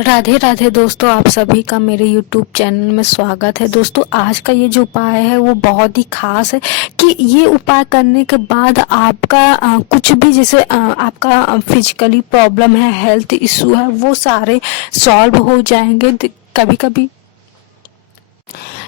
राधे राधे दोस्तों, आप सभी का मेरे YouTube चैनल में स्वागत है। दोस्तों, आज का ये जो उपाय है वो बहुत ही खास है कि ये उपाय करने के बाद आपका कुछ भी जैसे आपका फिजिकली प्रॉब्लम है, हेल्थ इशू है, वो सारे सॉल्व हो जाएंगे। कभी कभी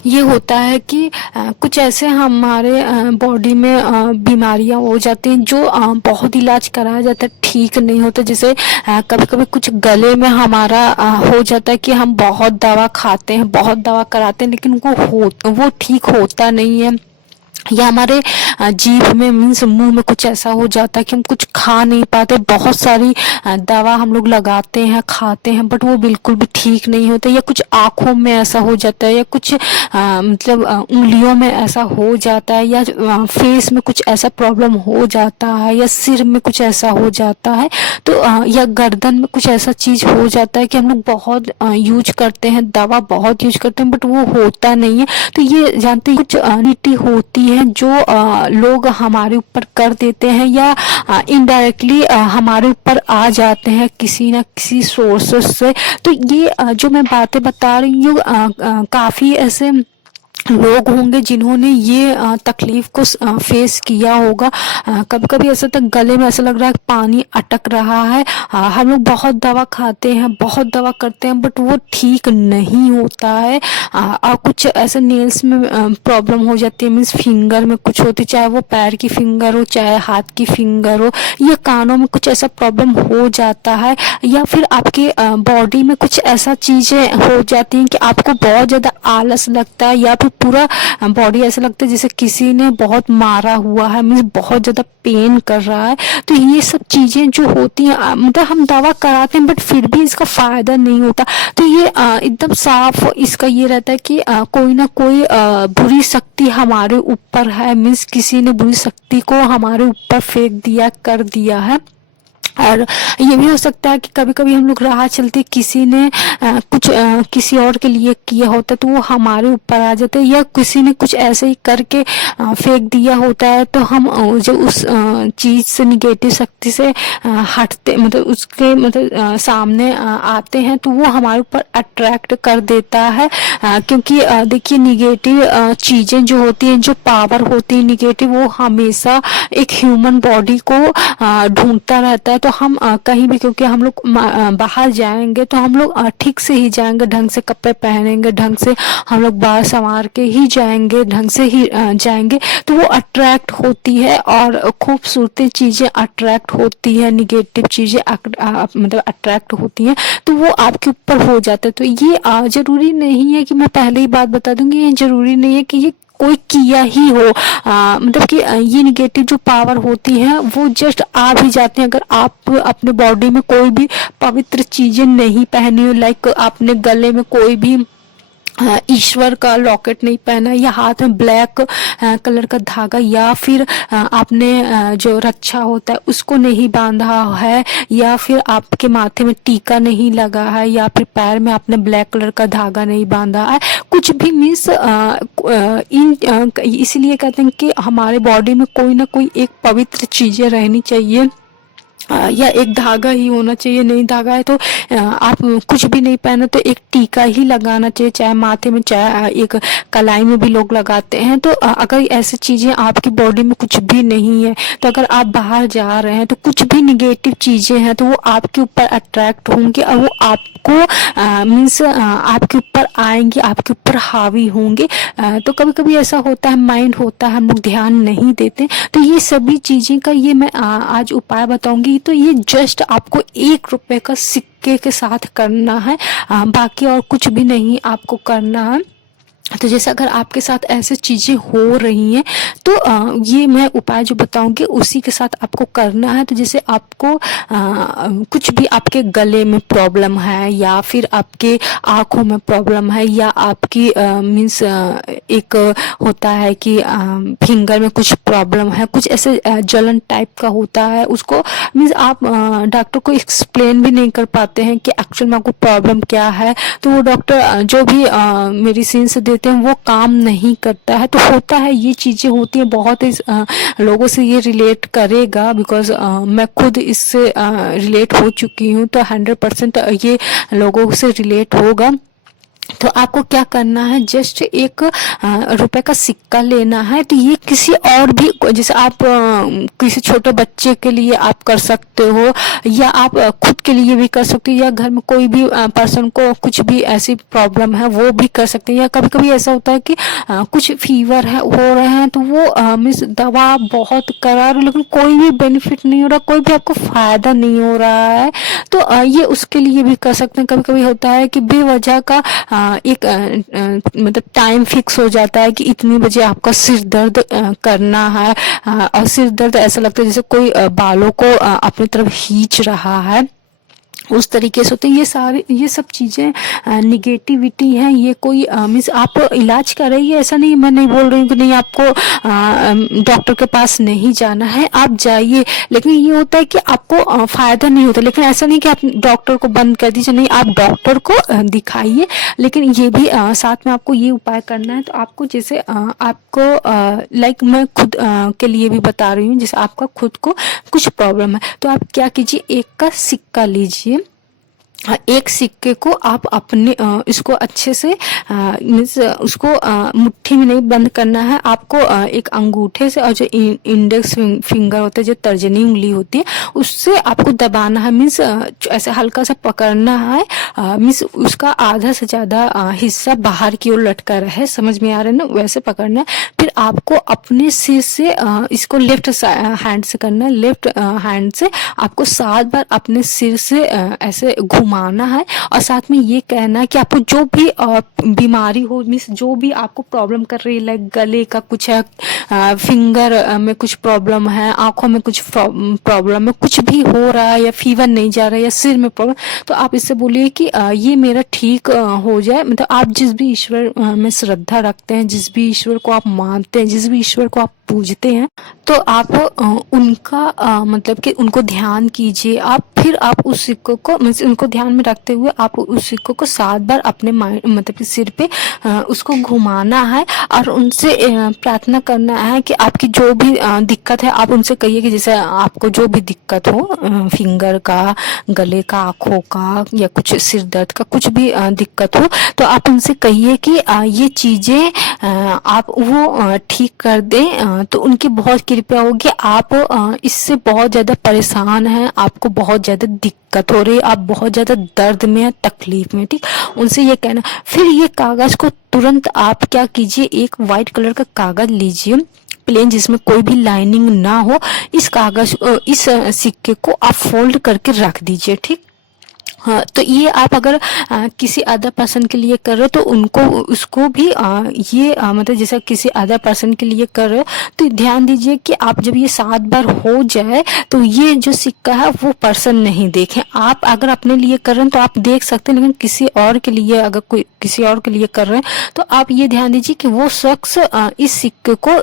ये होता है कि कुछ ऐसे हमारे बॉडी में बीमारियां हो जाती हैं जो बहुत इलाज कराया जाता है, ठीक नहीं होता। जैसे कभी कभी कुछ गले में हमारा हो जाता है कि हम बहुत दवा खाते हैं, बहुत दवा कराते हैं, लेकिन वो ठीक होता नहीं है। या हमारे जीभ में मीन्स मुंह में कुछ ऐसा हो जाता है कि हम कुछ खा नहीं पाते। बहुत सारी दवा हम लोग लगाते हैं, खाते हैं, बट वो बिल्कुल भी ठीक नहीं होता। या कुछ आंखों में ऐसा हो जाता है, या कुछ मतलब उंगलियों में ऐसा हो जाता है, या फेस में कुछ ऐसा प्रॉब्लम हो जाता है, या सिर में कुछ ऐसा हो जाता है, तो या गर्दन में कुछ ऐसा चीज हो जाता है कि हम लोग बहुत यूज करते हैं, दवा बहुत यूज करते हैं, बट वो होता नहीं है। तो ये जानते हैं कुछ नीति होती है जो लोग हमारे ऊपर कर देते हैं, या इनडायरेक्टली हमारे ऊपर आ जाते हैं किसी ना किसी सोर्सेस से। तो ये जो मैं बातें बता रही हूँ, काफी ऐसे लोग होंगे जिन्होंने ये तकलीफ को फेस किया होगा। कभी कभी ऐसा तक गले में ऐसा लग रहा है पानी अटक रहा है। हम लोग बहुत दवा खाते हैं, बहुत दवा करते हैं, बट वो ठीक नहीं होता है। और कुछ ऐसे नेल्स में प्रॉब्लम हो जाती है, मीन्स फिंगर में कुछ होती, चाहे वो पैर की फिंगर हो, चाहे हाथ की फिंगर हो, या कानों में कुछ ऐसा प्रॉब्लम हो जाता है, या फिर आपके बॉडी में कुछ ऐसा चीजें हो जाती हैं कि आपको बहुत ज्यादा आलस लगता है, या फिर पूरा बॉडी ऐसा लगता है जैसे किसी ने बहुत मारा हुआ है, मीन्स बहुत ज्यादा पेन कर रहा है। तो ये सब चीजें जो होती हैं, मतलब हम दवा कराते हैं बट फिर भी इसका फायदा नहीं होता। तो ये एकदम साफ इसका ये रहता है कि कोई ना कोई बुरी शक्ति हमारे ऊपर है, मीन्स किसी ने बुरी शक्ति को हमारे ऊपर फेंक दिया, कर दिया है। और ये भी हो सकता है कि कभी कभी हम लोग राह चलते किसी ने कुछ किसी और के लिए किया होता है, तो वो हमारे ऊपर आ जाते हैं, या किसी ने कुछ ऐसे ही करके फेंक दिया होता है। तो हम जो उस चीज से, निगेटिव शक्ति से हटते, मतलब उसके मतलब सामने आते हैं, तो वो हमारे ऊपर अट्रैक्ट कर देता है। क्योंकि देखिए, निगेटिव चीजें जो होती हैं, जो पावर होती है निगेटिव, वो हमेशा एक ह्यूमन बॉडी को ढूंढता रहता है। तो हम कहीं भी, क्योंकि हम लोग बाहर जाएंगे तो हम लोग ठीक से ही जाएंगे, ढंग से कपड़े पहनेंगे, ढंग से हम लोग बाल संवार के ही जाएंगे, ढंग से ही जाएंगे, तो वो अट्रैक्ट होती है। और खूबसूरती चीजें अट्रैक्ट होती है, निगेटिव चीजें मतलब अट्रैक्ट होती हैं, तो वो आपके ऊपर हो जाता है। तो ये जरूरी नहीं है कि, मैं पहले ही बात बता दूंगी, ये जरूरी नहीं है कि ये कोई किया ही हो। मतलब कि ये निगेटिव जो पावर होती है वो जस्ट आ भी जाते हैं अगर आप अपने बॉडी में कोई भी पवित्र चीजें नहीं पहनी हो। लाइक आपने गले में कोई भी ईश्वर का लॉकेट नहीं पहना, या हाथ में ब्लैक कलर का धागा, या फिर आपने जो रक्षा होता है उसको नहीं बांधा है, या फिर आपके माथे में टीका नहीं लगा है, या फिर पैर में आपने ब्लैक कलर का धागा नहीं बांधा है, कुछ भी मीन्स इसलिए कहते हैं कि हमारे बॉडी में कोई ना कोई एक पवित्र चीजें रहनी चाहिए, या एक धागा ही होना चाहिए। नहीं धागा है तो आप कुछ भी नहीं पहने तो एक टीका ही लगाना चाहिए, चाहे माथे में, चाहे एक कलाई में भी लोग लगाते हैं। तो अगर ऐसी चीजें आपकी बॉडी में कुछ भी नहीं है, तो अगर आप बाहर जा रहे हैं तो कुछ भी निगेटिव चीजें हैं तो वो आपके ऊपर अट्रैक्ट होंगे, और वो आपको मीन्स आपके ऊपर आएंगे, आपके ऊपर हावी होंगे। तो कभी कभी ऐसा होता है, माइंड होता है, हम लोग ध्यान नहीं देते। तो ये सभी चीजें का ये मैं आज उपाय बताऊंगी। तो ये जस्ट आपको 1 रुपए का सिक्के के साथ करना है, बाकी और कुछ भी नहीं आपको करना है। तो जैसे अगर आपके साथ ऐसे चीजें हो रही हैं, तो ये मैं उपाय जो बताऊंगी उसी के साथ आपको करना है। तो जैसे आपको कुछ भी आपके गले में प्रॉब्लम है, या फिर आपके आंखों में प्रॉब्लम है, या आपकी मीन्स एक होता है कि फिंगर में कुछ प्रॉब्लम है, कुछ ऐसे जलन टाइप का होता है, उसको मीन्स आप डॉक्टर को एक्सप्लेन भी नहीं कर पाते हैं कि एक्चुअल में आपको प्रॉब्लम क्या है। तो वो डॉक्टर जो भी मेडिसिन देते होते हैं वो काम नहीं करता है। तो होता है, ये चीज़ें होती हैं, बहुत ही लोगों से ये रिलेट करेगा, बिकॉज मैं खुद इससे रिलेट हो चुकी हूँ, तो 100% ये लोगों से रिलेट होगा। तो आपको क्या करना है, जस्ट एक रुपए का सिक्का लेना है। तो ये किसी और भी, जैसे आप किसी छोटे बच्चे के लिए आप कर सकते हो, या आप खुद के लिए भी कर सकते हो, या घर में कोई भी पर्सन को कुछ भी ऐसी प्रॉब्लम है वो भी कर सकते हैं। या कभी कभी ऐसा होता है कि कुछ फीवर है हो रहे हैं, तो वो मीन्स दवा बहुत करा रहे लेकिन कोई भी बेनिफिट नहीं हो रहा, कोई भी आपको फायदा नहीं हो रहा है, तो ये उसके लिए भी कर सकते हैं। कभी कभी होता है कि बेवजह का एक मतलब टाइम फिक्स हो जाता है कि इतनी बजे आपका सिर दर्द करना है, और सिर दर्द ऐसा लगता है जैसे कोई बालों को अपनी तरफ खींच रहा है, उस तरीके से होते। ये सब चीजें निगेटिविटी है। ये कोई मीन्स आप इलाज कर रही है, ऐसा नहीं, मैं नहीं बोल रही हूँ कि नहीं आपको डॉक्टर के पास नहीं जाना है, आप जाइए। लेकिन ये होता है कि आपको फायदा नहीं होता, लेकिन ऐसा नहीं कि आप डॉक्टर को बंद कर दीजिए, नहीं, आप डॉक्टर को दिखाइए। लेकिन ये भी साथ में आपको ये उपाय करना है। तो आपको जैसे आपको लाइक मैं खुद के लिए भी बता रही हूँ, जैसे आपका खुद को कुछ प्रॉब्लम है, तो आप क्या कीजिए, एक का सिक्का लीजिए। एक सिक्के को आप अपने इसको अच्छे से मीन्स उसको मुट्ठी में नहीं बंद करना है आपको, एक अंगूठे से और जो इंडेक्स फिंगर होता है, जो तर्जनी उंगली होती है, उससे आपको दबाना है। मीन्स ऐसे हल्का सा पकड़ना है, मीन्स उसका आधा से ज्यादा हिस्सा बाहर की ओर लटका रहे, समझ में आ रहा है ना, वैसे पकड़ना है। फिर आपको अपने सिर से इसको लेफ्ट हैंड से करना है, लेफ्ट हैंड से आपको 7 बार अपने सिर से ऐसे घुमाना है। और साथ में ये कहना है कि आपको जो भी बीमारी हो, मीन्स जो भी आपको प्रॉब्लम कर रही है, लाइक गले का कुछ है, फिंगर में कुछ प्रॉब्लम है, आंखों में कुछ प्रॉब्लम है, कुछ भी हो रहा है, या फीवर नहीं जा रहा है, या सिर में प्रॉब्लम, तो आप इससे बोलिए कि ये मेरा ठीक हो जाए। मतलब आप जिस भी ईश्वर में श्रद्धा रखते हैं, जिस भी ईश्वर को आप मानते हैं, जिस भी ईश्वर को आप पूजते हैं, तो आप उनका मतलब कि उनको ध्यान कीजिए। आप फिर आप उस सिक्कों को मीन्स उनको ध्यान में रखते हुए आप उस सिक्कों को 7 बार अपने माइंड मतलब कि सिर पे उसको घुमाना है, और उनसे प्रार्थना करना है कि आपकी जो भी दिक्कत है, आप उनसे कहिए कि जैसे आपको जो भी दिक्कत हो, फिंगर का, गले का, आंखों का, या कुछ सिर दर्द का कुछ भी दिक्कत हो, तो आप उनसे कहिए कि ये चीजें आप वो ठीक कर दें। तो उनकी बहुत कृपया होगी। आप इससे बहुत ज्यादा परेशान हैं, आपको बहुत ज्यादा दिक्कत हो रही है, आप बहुत ज्यादा दर्द में है, तकलीफ में, ठीक, उनसे ये कहना। फिर ये कागज को तुरंत आप क्या कीजिए, एक व्हाइट कलर का कागज लीजिए, प्लेन, जिसमें कोई भी लाइनिंग ना हो। इस कागज इस सिक्के को आप फोल्ड करके रख दीजिए, ठीक। हाँ, तो ये आप अगर किसी अदर पर्सन के लिए कर रहे हो, तो उनको उसको भी ये मतलब जैसे किसी अदर पर्सन के लिए कर रहे हो, तो ध्यान दीजिए कि आप जब ये 7 बार हो जाए, तो ये जो सिक्का है वो पर्सन नहीं देखे। आप अगर अपने लिए कर रहे हैं तो आप देख सकते हैं, लेकिन किसी और के लिए, अगर कोई किसी और के लिए कर रहे हैं, तो आप ये ध्यान दीजिए कि वो शख्स इस सिक्के को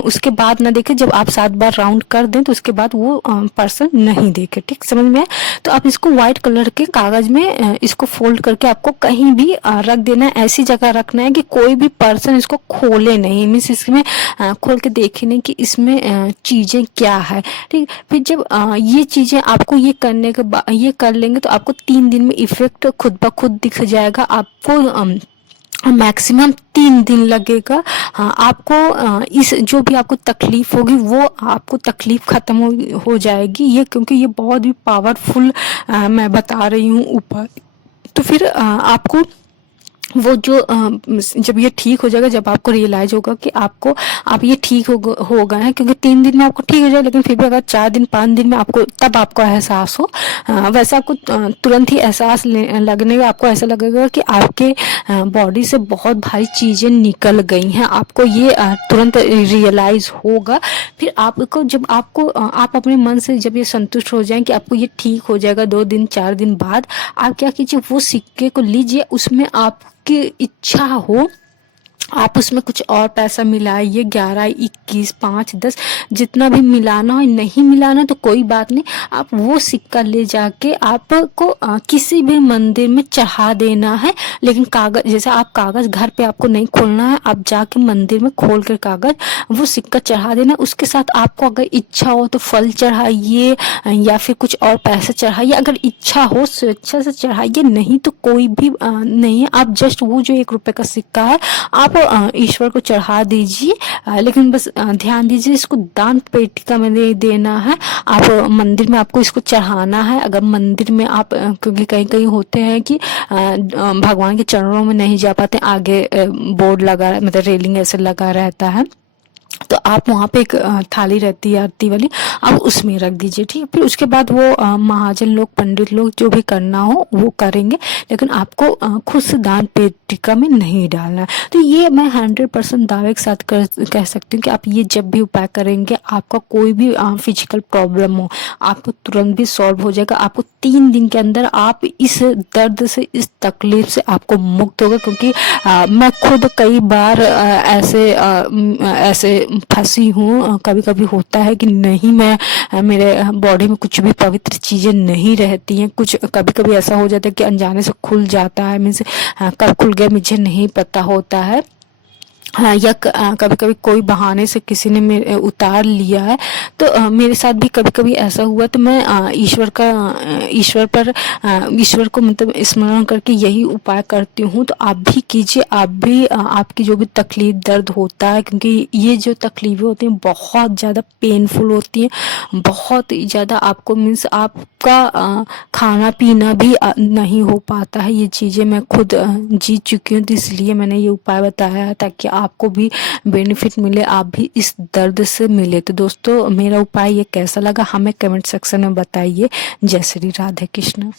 उसके बाद ना देखे। जब आप 7 बार राउंड कर दें, तो उसके बाद वो पर्सन नहीं देखे, ठीक, समझ में आए। तो आप इसको व्हाइट कलर के कागज में इसको फोल्ड करके आपको कहीं भी रख देना है। ऐसी जगह रखना है कि कोई भी पर्सन इसको खोले नहीं, मीन्स इसमें खोल के देखे नहीं कि इसमें चीजें क्या है, ठीक। फिर जब ये चीजें आपको ये करने के बाद ये कर लेंगे, तो आपको 3 दिन में इफेक्ट खुद ब खुद दिख जाएगा। आपको मैक्सिमम 3 दिन लगेगा। हाँ, आपको इस जो भी आपको तकलीफ होगी, वो आपको तकलीफ खत्म हो जाएगी। ये क्योंकि ये बहुत ही पावरफुल मैं बता रही हूँ ऊपर। तो फिर आपको वो जो जब ये ठीक हो जाएगा, जब आपको रियलाइज होगा कि आप ये ठीक हो गए हैं, क्योंकि 3 दिन में आपको ठीक हो जाए, लेकिन फिर भी अगर 4 दिन 5 दिन में आपको एहसास हो, वैसे आपको तुरंत ही एहसास लगने का, आपको ऐसा लगेगा कि आपके बॉडी से बहुत भारी चीजें निकल गई हैं, आपको ये तुरंत रियलाइज होगा। फिर आपको जब आप अपने मन से जब ये संतुष्ट हो जाए कि आपको ये ठीक हो जाएगा 2 दिन 4 दिन बाद, आप क्या कीजिए, वो सिक्के को लीजिए, उसमें आपकी इच्छा हो आप उसमें कुछ और पैसा मिलाइए, 11, 21, 5, 10 जितना भी मिलाना हो। नहीं मिलाना तो कोई बात नहीं, आप वो सिक्का ले जाके आपको किसी भी मंदिर में चढ़ा देना है। लेकिन कागज, जैसे आप कागज घर पे आपको नहीं खोलना है, आप जाके मंदिर में खोल कर कागज वो सिक्का चढ़ा देना। उसके साथ आपको अगर इच्छा हो तो फल चढ़ाइए या फिर कुछ और पैसा चढ़ाइए। अगर इच्छा हो स्वेच्छा से चढ़ाइए, नहीं तो कोई भी नहीं है। आप जस्ट वो जो 1 रुपए का सिक्का है आप ईश्वर को चढ़ा दीजिए। लेकिन बस ध्यान दीजिए, इसको दान पेटिका में नहीं देना है। आप मंदिर में आपको इसको चढ़ाना है। अगर मंदिर में आप क्योंकि कहीं कहीं होते हैं कि भगवान के चरणों में नहीं जा पाते, आगे बोर्ड लगा, मतलब रेलिंग ऐसे लगा रहता है, तो आप वहाँ पे एक थाली रहती है आरती वाली, आप उसमें रख दीजिए, ठीक है। फिर उसके बाद वो महाजन लोग, पंडित लोग जो भी करना हो वो करेंगे, लेकिन आपको खुद से दान पेटिका में नहीं डालना है। तो ये मैं 100% दावे के साथ कह सकती हूँ कि आप ये जब भी उपाय करेंगे, आपका कोई भी फिजिकल प्रॉब्लम हो, आपको तुरंत भी सॉल्व हो जाएगा। आपको 3 दिन के अंदर आप इस दर्द से, इस तकलीफ से आपको मुक्त होगा। क्योंकि मैं खुद कई बार ऐसे फंसी हूँ। कभी कभी होता है कि नहीं, मैं मेरे बॉडी में कुछ भी पवित्र चीजें नहीं रहती हैं। कुछ कभी कभी ऐसा हो जाता है कि अनजाने से खुल जाता है, मीन्स कब खुल गया मुझे नहीं पता होता है। हाँ, या कभी कभी कोई बहाने से किसी ने मेरे उतार लिया है। तो मेरे साथ भी कभी कभी ऐसा हुआ। तो मैं ईश्वर को मतलब स्मरण करके यही उपाय करती हूँ। तो आप भी कीजिए। आप भी आपकी जो भी तकलीफ दर्द होता है, क्योंकि ये जो तकलीफें होती हैं बहुत ज़्यादा पेनफुल होती हैं, बहुत ही ज़्यादा। आपको मीन्स आपका खाना पीना भी नहीं हो पाता है। ये चीज़ें मैं खुद जीत चुकी हूँ, तो इसलिए मैंने ये उपाय बताया है ताकि आपको भी बेनिफिट मिले, आप भी इस दर्द से मिले। तो दोस्तों, मेरा उपाय ये कैसा लगा हमें कमेंट सेक्शन में बताइए। जय श्री राधे कृष्ण।